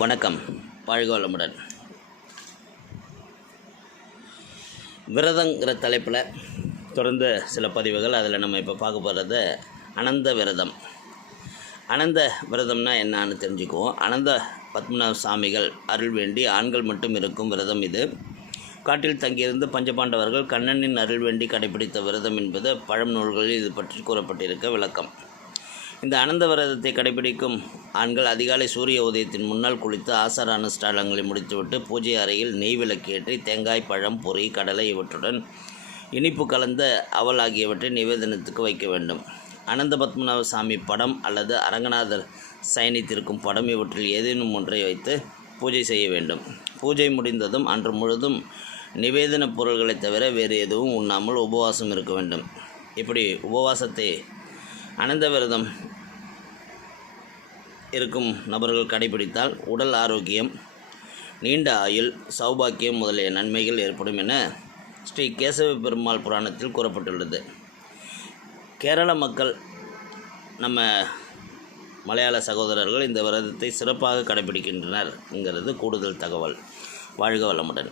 வணக்கம். வாழ்க வளமுடன் விரதங்கிற தலைப்பில் தொடர்ந்து சில பதிவுகள். அதில் நம்ம இப்போ பார்க்க போகிறது அனந்த விரதம். அனந்த விரதம்னா என்னான்னு தெரிஞ்சுக்குவோம். அனந்த பத்மநாப சாமிகள் அருள் வேண்டி ஆண்கள் மட்டும் இருக்கும் விரதம் இது. காட்டில் தங்கியிருந்து பஞ்சபாண்டவர்கள் கண்ணனின் அருள் வேண்டி கடைபிடித்த விரதம் என்பது பழம் நூல்களில் இது பற்றி கூறப்பட்டிருக்க விளக்கம். இந்த அனந்த விரதத்தை கடைபிடிக்கும் ஆண்கள் அதிகாலை சூரிய உதயத்தின் முன்னால் குளித்து ஆசார அனுஷ்டானங்களை முடித்துவிட்டு பூஜை அறையில் நெய் விளக்கேற்றி தேங்காய் பழம் பொறி கடலை இவற்றுடன் இனிப்பு கலந்த அவல் ஆகியவற்றை நிவேதனத்துக்கு வைக்க வேண்டும். அனந்த பத்மநாப சாமி படம் அல்லது அரங்கநாதர் சயனித்திருக்கும் படம் இவற்றில் ஏதேனும் ஒன்றை வைத்து பூஜை செய்ய வேண்டும். பூஜை முடிந்ததும் அன்று முழுதும் நிவேதன பொருள்களை தவிர வேறு எதுவும் உண்ணாமல் உபவாசம் இருக்க வேண்டும். இப்படி உபவாசத்தை அனந்த விரதம் இருக்கும் நபர்கள் கடைபிடித்தால் உடல் ஆரோக்கியம் நீண்ட ஆயுள் சௌபாக்கியம் முதலிய நன்மைகள் ஏற்படும் என ஸ்ரீ கேசவ பெருமாள் புராணத்தில் கூறப்பட்டுள்ளது. கேரள மக்கள் நம்ம மலையாள சகோதரர்கள் இந்த விரதத்தை சிறப்பாக கடைபிடிக்கின்றனர் என்கிறது கூடுதல் தகவல். வாழ்க வளமுடன்.